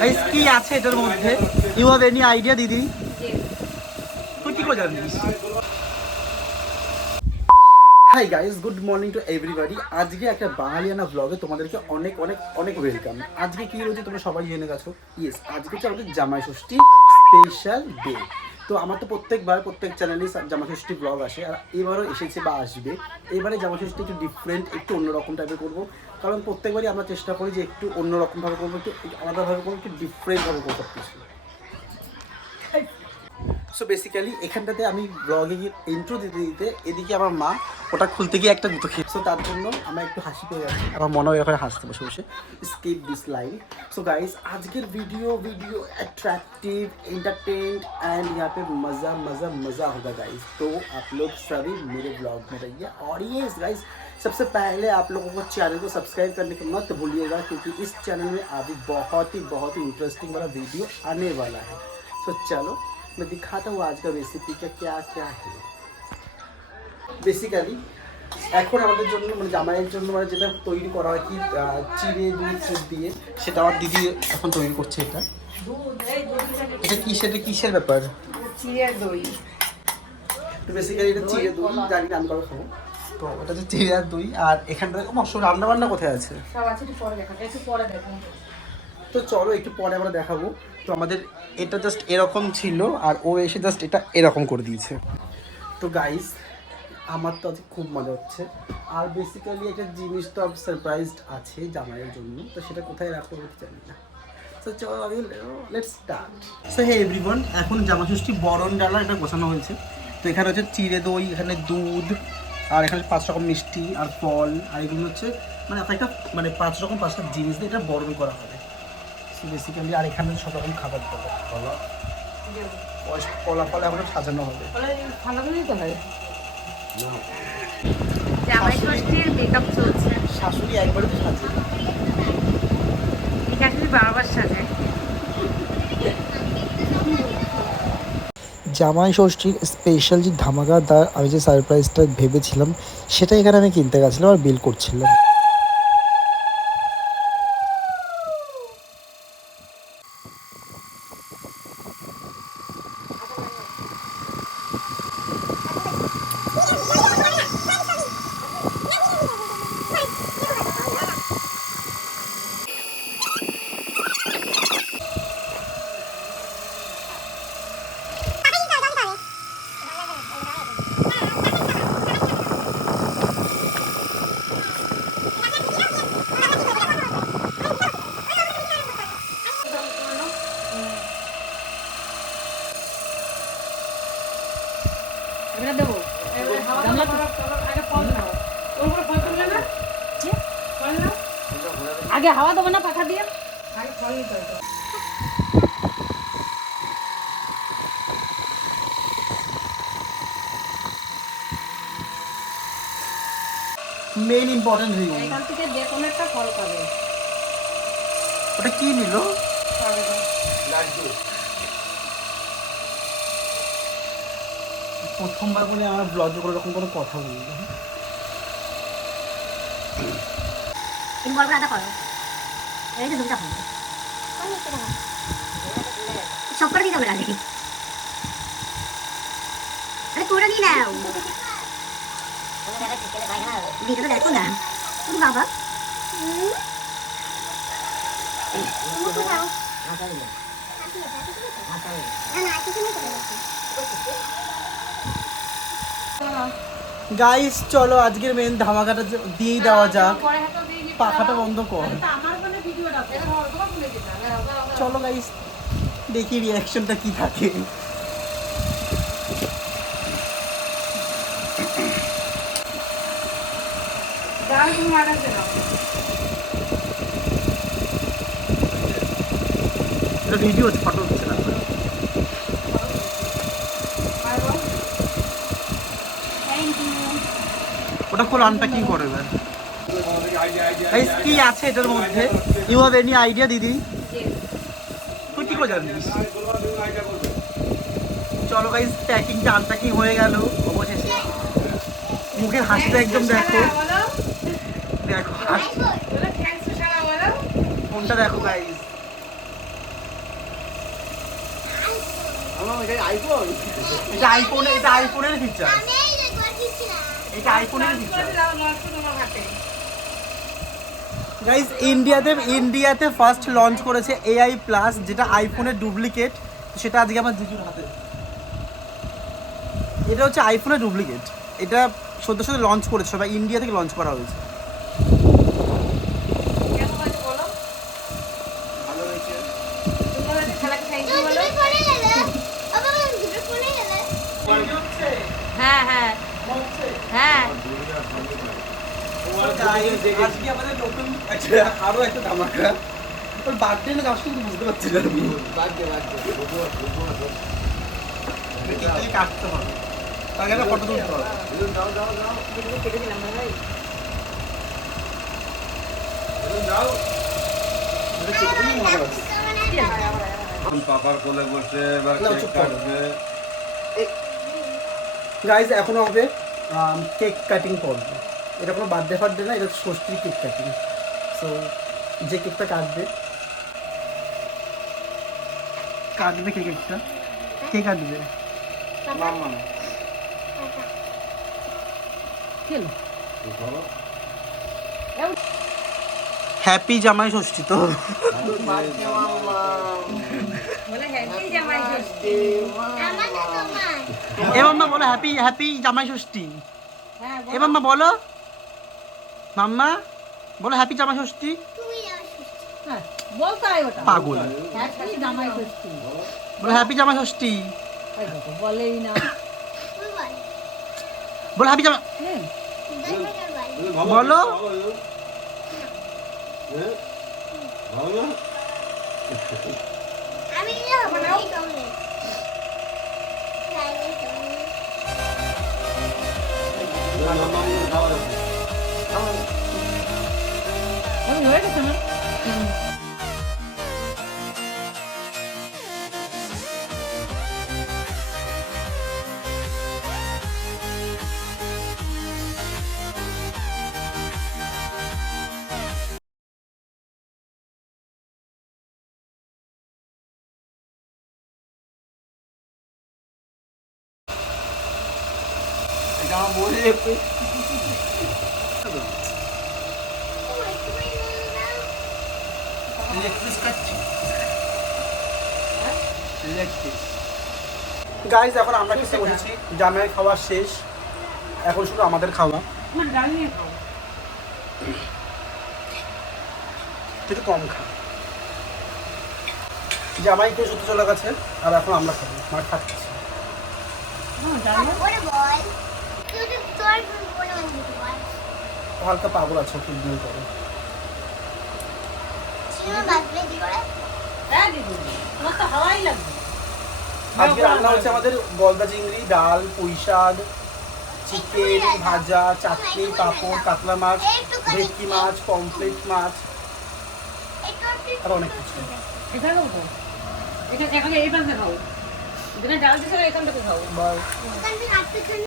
Guys কি আছে এটার মধ্যে? ইউ হ্যাভ এনি আইডিয়া দিদি? তুই কি করে জানিস? Hi guys, good morning to everybody. আজকে একটা বাঙালিয়ানা ব্লগে তোমাদেরকে অনেক অনেক অনেক ওয়েলকাম। আজকে কি রয়েছে তোমরা সবাই জেনে গেছো। ইয়েস, আজকে হচ্ছে আমাদের জামাই ষষ্ঠী স্পেশাল ডে। তো আমার তো প্রত্যেক চ্যানেলেই জামাই ষষ্ঠী ব্লগ আসে, আর এবারও এসেছে বা আসবে। এবারে জামাই ষষ্ঠী একটু ডিফারেন্ট, একটু অন্যরকম টাইপের করবো, কারণ প্রত্যেকবারই আমরা চেষ্টা করি যে একটু অন্যরকমভাবে করবো, একটু আলাদাভাবে করবো, একটু ডিফারেন্টভাবে করবো সব কিছু। সো বেসিক্যালি এখানটাতে আমি ব্লগে গিয়ে ইন্ট্রো দিতে দিতে এদিকে আমার মা ওটা খুলতে গিয়ে একটা জুতো খেয়ে, সো তার জন্য আমার একটু হাসি পেয়ে গেছে। আমার মনে হয় এখানে হাসতে বসে বসে। Skip this line. So guys, आजकल वीडियो अट्रैक्टिव, एंटरटेन्ड एंड यहाँ पे मज़ा होगा गाइस। तो आप लोग सभी मेरे ब्लॉग में रहिए। और ये गाइस, सबसे पहले आप लोगों को चैनल को सब्सक्राइब करने को मत भूलिएगा, क्योंकि इस चैनल में अभी बहुत ही इंटरेस्टिंग वाला वीडियो आने वाला है। सो चलो मैं दिखाता हूँ आज का रेसिपी का क्या क्या है। बेसिकली এখন আমাদের জন্য মানে জামাইয়ের জন্য মানে যেটা তৈরি করা হয় কি চিড়ে দুধ দিয়ে, সেটা আমার দিদি এখন তৈরি করছে। এটা কিসের ব্যাপার? চিড়ে দই। তো বেসিক্যালি এটা চিড়ে দই, জানি না আমি কবে খাবো। তো এটা হচ্ছে চিড়ে আর দই। আর এখানটা অবশ্য রান্না বান্না কোথায় আছে সব আছে, একটু পরে দেখাবো, একটু পরে দেখাবো। তো চলো একটু পরে আমরা দেখাবো। তো আমাদের এটা জাস্ট এরকম ছিল, আর ও এসে জাস্ট এটা এরকম করে দিয়েছে। তো গাইস, আমার তো আজকে খুব মজা হচ্ছে। আর বেসিক্যালি একটা জিনিস তো সারপ্রাইজড আছে জামাইয়ের জন্য, তো সেটা কোথায় রাখবো বলতে জানি না। তো চলো let's start. So hey everyone, এখন জামাই ষষ্ঠী বরণ ডালা এটা গোছানো হয়েছে। তো এখানে হচ্ছে চিড়ে দই, এখানে দুধ, আর এখানে 5 রকম মিষ্টি আর ফল, আর এগুলো হচ্ছে মানে একটা মানে 5টা জিনিস দিয়ে এটা বরণ করা হবে। সো বেসিক্যালি আর এখানে সব রকম খাবার পাবে, কলা ফল এখন সাজানো হবে। জামাই ষষ্ঠীর মেকআপ চলছে। শাশুড়ি একবারে তো সাজে, শাশুড়ি বারবার সাজে। জামাই ষষ্ঠীর স্পেশাল যে ধামাকাদার আমি যে সারপ্রাইজটা ভেবেছিলাম, সেটা এখানে আমি কিনতে গেছিলাম আর বিল করছিলাম। আগে হাওয়া দেবো না পাখা দিয়ে। Main important ring. এখান থেকে যে কোনো একটা ফল পাবে। ওটা কি নিল? প্রথমবার বলে আমার ব্লগে কোনো রকম কোনো কথা বলি না। সব করে দিতে হবে আগে। আরে করে নিয়ে নাও, ভিডিওটা দেখো না তুমি বাবা। গাইস চলো আজকের মেন ধামাকাটা দিয়েই দেওয়া যাক। পাখাটা বন্ধ কর। চলো গাইস দেখি রিয়াকশনটা কি থাকে। ভিডিও হচ্ছে, ফটো হচ্ছে না। ওটা কোন আনপ্যাকিং করবে গাইস, কি আছে এটার মধ্যে? ইউ হ্যাভ এনি আইডিয়া দিদি? তুই কি করে জানিস? চলো গাইস, প্যাকিংটা আনপ্যাকিং হয়ে গেল অবশেষে। মুখের হাসিটা একদম দেখো, দেখো হাসি, ফোনটা দেখো গাইস। এটা আইফোনের ফিচার, এটা আইফোনের ফিচার। গাইস ইন্ডিয়াতে ফার্স্ট লঞ্চ করেছে AI প্লাস, যেটা আইফোনের ডুপ্লিকেট। সেটা আজকে আমার জিজুর হাতে। এটা হচ্ছে আইফোনের ডুপ্লিকেট, এটা সদ্য লঞ্চ করেছে, সবাই ইন্ডিয়া থেকে লঞ্চ করা হয়েছে। হ্যাঁ হ্যাঁ হ্যাঁ আজকে আমাদের নতুন আরো একটা ধামাকা। ওর বার্থডে না আসলে বুঝতে পারছি না আমি। কেকটাকে কাটতে হবে, তার আগে ফটো তুলতে হবে। পাপার কোলে বসে এবার না, কেক চুপ করো। কাটবে। গাইজ এখনো হবে কেক কাটিং পর্ব। এটা কোনো বার্থডে না, এটা ষষ্ঠীর কেক কাটিং। সো যে কেকটা কাটবে কে কেকটা? কে কাটবে? মাম্মা। হ্যাপি জামাই ষষ্ঠী তো। বলে হ্যাপি জামাই ষষ্ঠী। এ মাম্মা বলো হ্যাপি জামাই ষষ্ঠী। হ্যাঁ এ মাম্মা বলো, মাম্মা বলো হ্যাপি জামাই ষষ্ঠী। হ্যাঁ বলতে হয় ওটা। পাগল। হ্যাপি জামাই ষষ্ঠী। বলো হ্যাপি জামাই ষষ্ঠী। এই দেখো, বলেই না। বলো হ্যাপি জামাই। হুম। বলো। ভালো না? আমি হয়ে গেছে না? এটা আমার বলে গাইজ এখন আমরা খেতে বসেছি, জামাই খাওয়া শেষ, এখন শুধু আমাদের খাওয়া। আমার ডাল নিয়ে খাও। একটু কম খা। জামাই কেউ সত্যি চলে গেছে, আর এখন আমরা খাবো, মার খাচ্ছি। ডাল নিয়ে হালকা পাগল আছে, খুব দিন করে। হ্যাঁ দিদি, তোমার তো হাওয়াই লাগবে। আজকে রান্না হচ্ছে আমাদের গলদা চিংড়ি, ডাল, পুঁই শাক, চিকেন, ভাজা, চাটনি, পাঁপড়, কাতলা মাছ, ভেটকি মাছ, পমফ্রেট মাছ, আর অনেক কিছু। এখানেও খাও। এখানে এই পাশে খাও। যেখানে ডাল দিয়েছে এখান থেকে খাও। বাস।